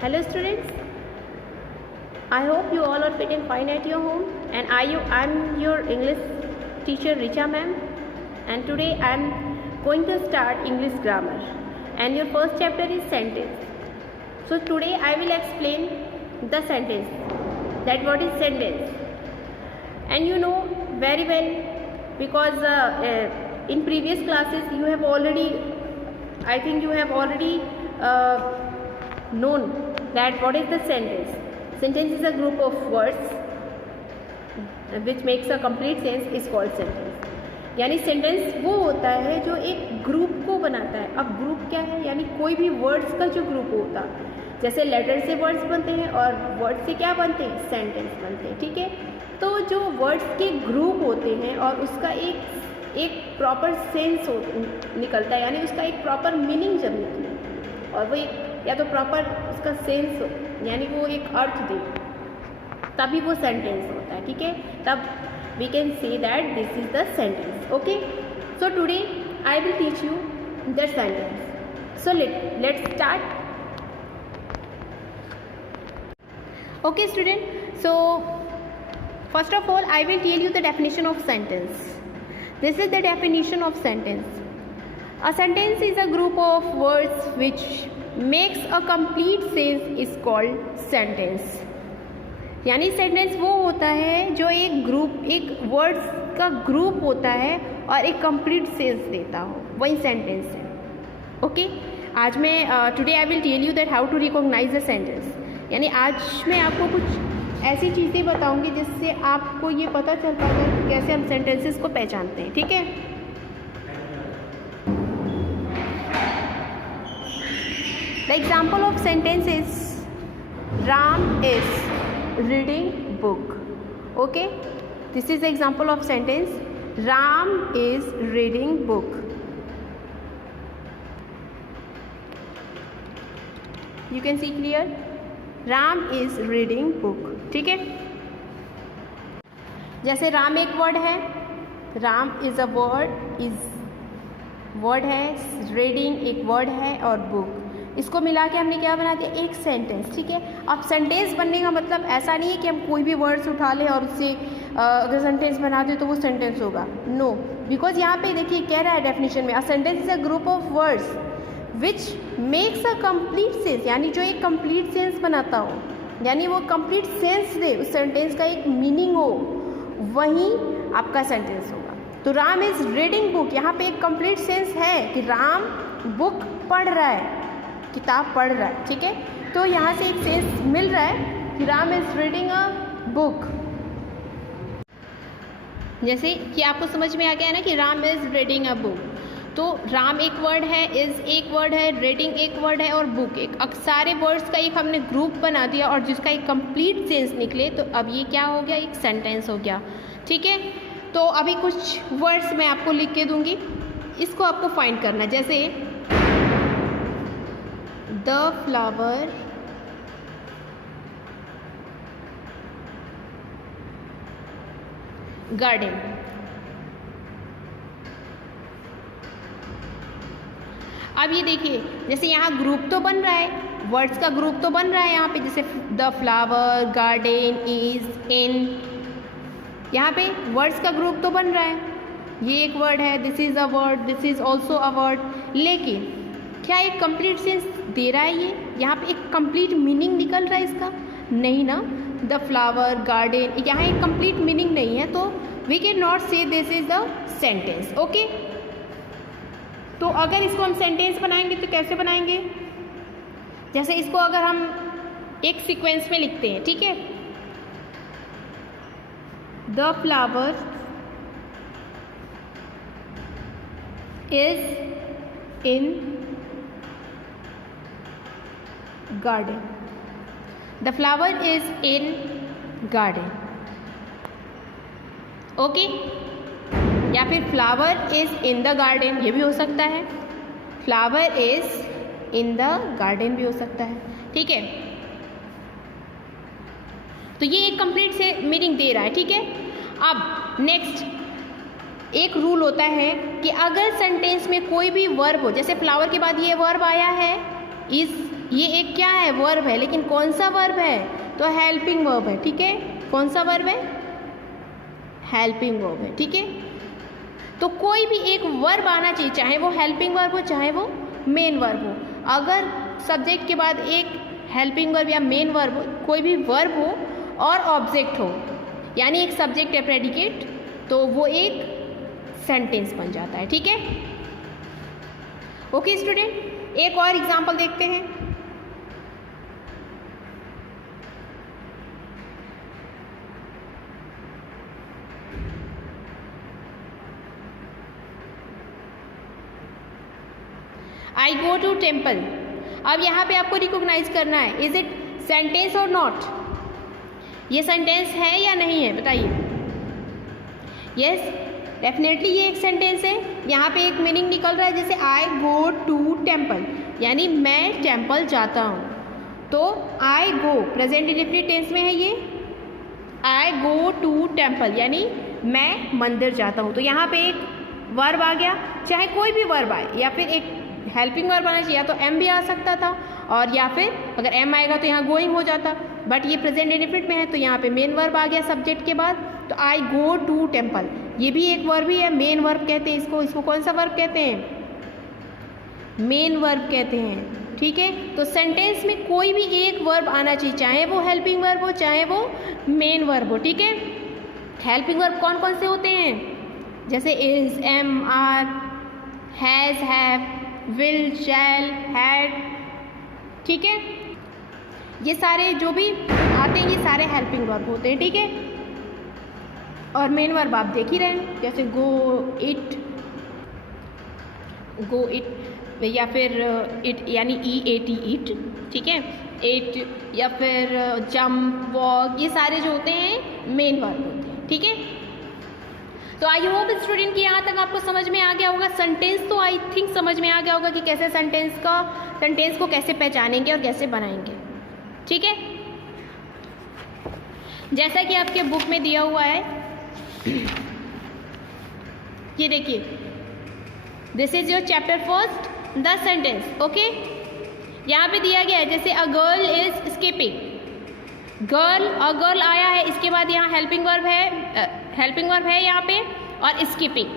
Hello students, I hope you all are fit and fine at your home, and I'm your English teacher Richa ma'am, and today I'm going to start English grammar, and your first chapter is sentence. So today I will explain the sentence, that what is sentence, and you know very well because in previous classes you have already known that what is the sentence. Sentence is a group of words which makes a complete sense is called sentence. यानी sentence वो होता है जो एक group को बनाता है. अब ग्रुप क्या है, यानी कोई भी वर्ड्स का जो ग्रुप होता है. जैसे लेटर से वर्ड्स बनते हैं और वर्ड से क्या बनते हैं, सेंटेंस बनते हैं. ठीक है, तो जो वर्ड्स के ग्रुप होते हैं और उसका एक प्रॉपर सेंस निकलता है, यानी उसका एक प्रॉपर मीनिंग जब निकले और वो एक या तो प्रॉपर उसका सेंस हो, यानी वो एक अर्थ दे, तभी वो सेंटेंस होता है. ठीक है, तब we can say that this is the sentence. Okay, so today I will teach you the sentence. So let's start. Okay student, so first of all I will tell you the definition of sentence. This is the definition of sentence. A sentence is a group of words which makes a complete sense is called sentence. यानी sentence वो होता है जो एक words का group होता है और एक कंप्लीट सेंस देता हो, वही सेंटेंस है. ओके, आज मैं today I will tell you that how to recognise the sentence. यानी आज मैं आपको कुछ ऐसी चीज़ें बताऊंगी जिससे आपको ये पता चल पाएगा कि कैसे हम सेंटेंसेस को पहचानते हैं. ठीक है, the example of sentence is Ram is reading book. Okay, this is the example of sentence Ram is reading book. You can see clear, Ram is reading book. ठीक है, जैसे राम एक वर्ड है, राम इज अ वर्ड है, रीडिंग एक वर्ड है और book, इसको मिला के हमने क्या बना दिया, एक सेंटेंस. ठीक है, अब सेंटेंस बनने का मतलब ऐसा नहीं है कि हम कोई भी वर्ड्स उठा लें और उससे अगर सेंटेंस बना दें तो वो सेंटेंस होगा. नो, बिकॉज यहाँ पे देखिए क्या रहा है डेफिनेशन में, a sentence is a group of words which makes a complete sense, यानी जो एक कंप्लीट सेंस बनाता हो, यानी वो कंप्लीट सेंस दे, उस सेंटेंस का एक मीनिंग हो, वही आपका सेंटेंस होगा. तो राम इज रीडिंग बुक, यहाँ पे एक कंप्लीट सेंस है कि राम बुक पढ़ रहा है, किताब पढ़ रहा है. ठीक है, तो यहाँ से एक सेंस मिल रहा है कि Ram is reading a book. जैसे कि आपको समझ में आ गया ना कि Ram is reading a book. तो राम एक वर्ड है, इज एक वर्ड है, रीडिंग एक वर्ड है और बुक एक, अब सारे वर्ड्स का एक हमने ग्रुप बना दिया और जिसका एक कंप्लीट सेंस निकले, तो अब ये क्या हो गया, एक सेंटेंस हो गया. ठीक है, तो अभी कुछ वर्ड्स मैं आपको लिख के दूंगी, इसको आपको फाइंड करना है. जैसे द फ्लावर गार्डन. अब ये देखिए, जैसे यहाँ ग्रुप तो बन रहा है, वर्ड्स का ग्रुप तो बन रहा है यहाँ पे, जैसे द फ्लावर, गार्डन, इज, इन, यहाँ पे वर्ड्स का ग्रुप तो बन रहा है. ये एक वर्ड है, this is a word, this is also a word, लेकिन क्या एक कंप्लीट सेंस दे रहा है ये, यहाँ पे एक कंप्लीट मीनिंग निकल रहा है इसका, नहीं ना. द फ्लावर, गार्डन, यहाँ एक कंप्लीट मीनिंग नहीं है, तो वी कैन नॉट से this is the sentence. Okay, तो अगर इसको हम सेंटेंस बनाएंगे तो कैसे बनाएंगे, जैसे इसको अगर हम एक सीक्वेंस में लिखते हैं. ठीक है, the flower is in garden, the flower is in garden. Okay, या फिर flower is in the garden, ये भी हो सकता है. Flower is in the garden भी हो सकता है. ठीक है, तो ये एक कंप्लीट से मीनिंग दे रहा है. ठीक है, अब नेक्स्ट एक रूल होता है कि अगर सेंटेंस में कोई भी वर्ब हो, जैसे फ्लावर के बाद ये वर्ब आया है इज, ये एक क्या है, वर्ब है, लेकिन कौन सा वर्ब है, तो हेल्पिंग वर्ब है, ठीक है। कौन सा वर्ब है, हेल्पिंग वर्ब है, ठीक है। तो कोई भी एक वर्ब आना चाहिए, चाहे वो हेल्पिंग वर्ब हो चाहे वो मेन वर्ब हो। अगर सब्जेक्ट के बाद एक हेल्पिंग वर्ब या मेन वर्ब हो, कोई भी वर्ब हो और ऑब्जेक्ट हो, यानी एक सब्जेक्ट है प्रेडिकेट, तो वो एक सेंटेंस बन जाता है, ठीक है। ओके स्टूडेंट, एक और एग्जांपल देखते हैं। आई गो टू टेम्पल। अब यहाँ पे आपको रिकॉग्नाइज करना है, इज इट सेंटेंस और नॉट, ये सेंटेंस है या नहीं है, बताइए। यस, डेफिनेटली ये एक सेंटेंस है। यहाँ पे एक मीनिंग निकल रहा है, जैसे आई गो टू टेम्पल, यानी मैं टेम्पल जाता हूँ। तो आई गो प्रेजेंट इंडेफिनिट टेंस में है ये, आई गो टू टेम्पल यानी मैं मंदिर जाता हूँ। तो यहाँ पे एक वर्ब आ गया, चाहे कोई भी वर्ब आए, या फिर एक हेल्पिंग वर्ब आना चाहिए, या तो एम भी आ सकता था, और या फिर अगर एम आएगा तो यहाँ गोइंग हो जाता, बट ये प्रेजेंट इंडेफिनिट में है तो यहाँ पे मेन वर्ब आ गया सब्जेक्ट के बाद। तो आई गो टू टेम्पल, ये भी एक वर्ब ही है, मेन वर्ब कहते हैं इसको। इसको कौन सा वर्ब कहते हैं, मेन वर्ब कहते हैं, ठीक है। तो सेंटेंस में कोई भी एक वर्ब आना चाहिए, चाहे वो हेल्पिंग वर्ब हो चाहे वो मेन वर्ब हो, ठीक है। हेल्पिंग वर्ब कौन कौन से होते हैं, जैसे is, am, are, has, have, will, shall, had, ठीक है। ये सारे जो भी आते हैं ये सारे हेल्पिंग वर्ब होते हैं, ठीक है। और मेन वर्ब आप देख ही रहे हैं, जैसे गो इट, या फिर इट यानी EAT इट, ठीक है, इट, या फिर जंप, वॉक, ये सारे जो होते हैं मेन वर्ब होते हैं, ठीक है। तो आई होप स्टूडेंट कि यहाँ तक आपको समझ में आ गया होगा। सेंटेंस तो आई थिंक समझ में आ गया होगा कि कैसे सेंटेंस को कैसे पहचानेंगे और कैसे बनाएंगे, ठीक है। जैसा कि आपके बुक में दिया हुआ है, ये देखिए, this is your chapter first, the sentence, okay. यहाँ पे दिया गया है, जैसे a girl is skipping, girl आया है, इसके बाद यहाँ हेल्पिंग वर्ब है यहाँ पे, और स्किपिंग।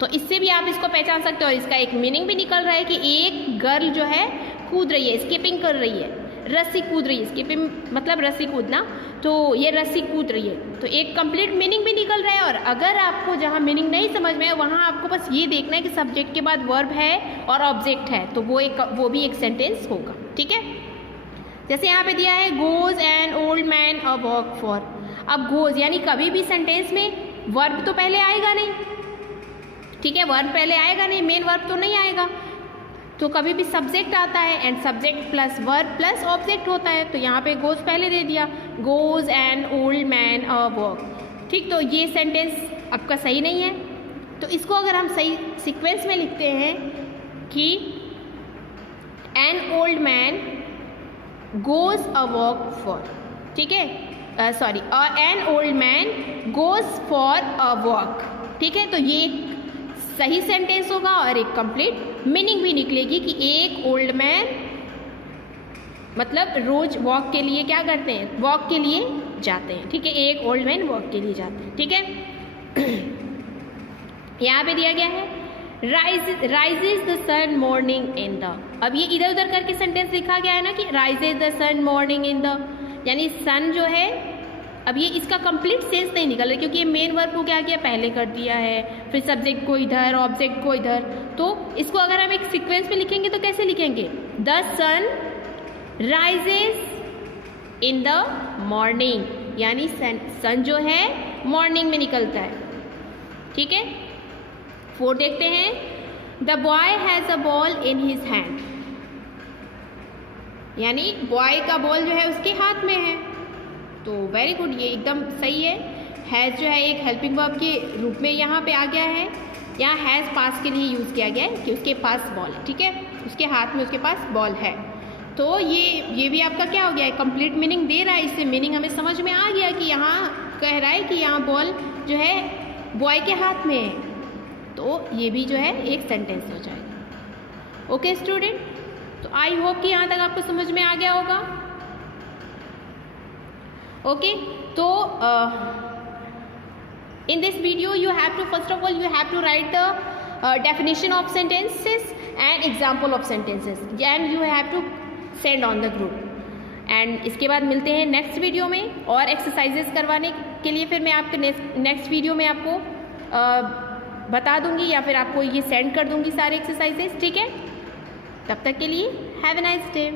तो इससे भी आप इसको पहचान सकते हो, और इसका एक मीनिंग भी निकल रहा है कि एक गर्ल जो है कूद रही है, स्किपिंग कर रही है, रस्सी कूद रही है, स्किपिंग मतलब रस्सी कूदना, तो ये रस्सी कूद रही है। तो एक कंप्लीट मीनिंग भी निकल रहा है। और अगर आपको जहाँ मीनिंग नहीं समझ में है वहाँ आपको बस ये देखना है कि सब्जेक्ट के बाद वर्ब है और ऑब्जेक्ट है, तो वो भी एक सेंटेंस होगा, ठीक है। जैसे यहाँ पे दिया है goes an old man a walk for. अब गोज यानी कभी भी सेंटेंस में वर्ब तो पहले आएगा नहीं, ठीक है, वर्ब पहले आएगा नहीं, मेन वर्ब तो नहीं आएगा। तो कभी भी सब्जेक्ट आता है, and subject plus verb plus object होता है। तो यहाँ पे गोज पहले दे दिया, goes an old man a walk, ठीक। तो ये सेंटेंस आपका सही नहीं है। तो इसको अगर हम सही सीक्वेंस में लिखते हैं कि an old man goes a walk for, ठीक है, an old man goes for a walk, ठीक है। तो ये एक सही सेंटेंस होगा और एक कंप्लीट मीनिंग भी निकलेगी कि एक ओल्ड मैन मतलब रोज वॉक के लिए क्या करते हैं, वॉक के लिए जाते हैं, ठीक है, एक ओल्ड मैन वॉक के लिए जाते हैं, ठीक है। यहाँ पे दिया गया है rises the sun morning in the. अब ये इधर उधर करके सेंटेंस लिखा गया है ना कि rises the sun morning in the, यानी सन जो है, अब ये इसका कंप्लीट सेंस नहीं निकल रहा क्योंकि ये मेन वर्ब को क्या किया, पहले कर दिया है, फिर सब्जेक्ट को इधर, ऑब्जेक्ट को इधर। तो इसको अगर हम एक सीक्वेंस में लिखेंगे तो कैसे लिखेंगे, the sun rises in the morning, यानी सन जो है मॉर्निंग में निकलता है, ठीक है। 4 देखते हैं, the boy has a ball in his hand, यानी बॉय का बॉल जो है उसके हाथ में है। तो वेरी गुड, ये एकदम सही है। हैज़ जो है एक हेल्पिंग वर्ब के रूप में यहाँ पे आ गया है। यहाँ हैज़ पास के लिए यूज़ किया गया है कि उसके पास बॉल है, ठीक है, उसके हाथ में उसके पास बॉल है। तो ये भी आपका क्या हो गया है, कंप्लीट मीनिंग दे रहा है। इससे मीनिंग हमें समझ में आ गया कि यहाँ कह रहा है कि यहाँ बॉल जो है बॉय के हाथ में है। तो ये भी जो है एक सेंटेंस हो जाएगा। ओके स्टूडेंट, तो आई होप कि यहाँ तक आपको समझ में आ गया होगा। ओके, तो in this video you have to, first of all you have to write the definition of sentences and example of sentences and you have to send on the group। And इसके बाद मिलते हैं next video में और exercises करवाने के लिए फिर मैं आपके नेक्स्ट वीडियो में आपको बता दूंगी या फिर आपको ये सेंड कर दूंगी सारे एक्सरसाइजेस, ठीक है। तब तक के लिए हैव अ नाइस डे।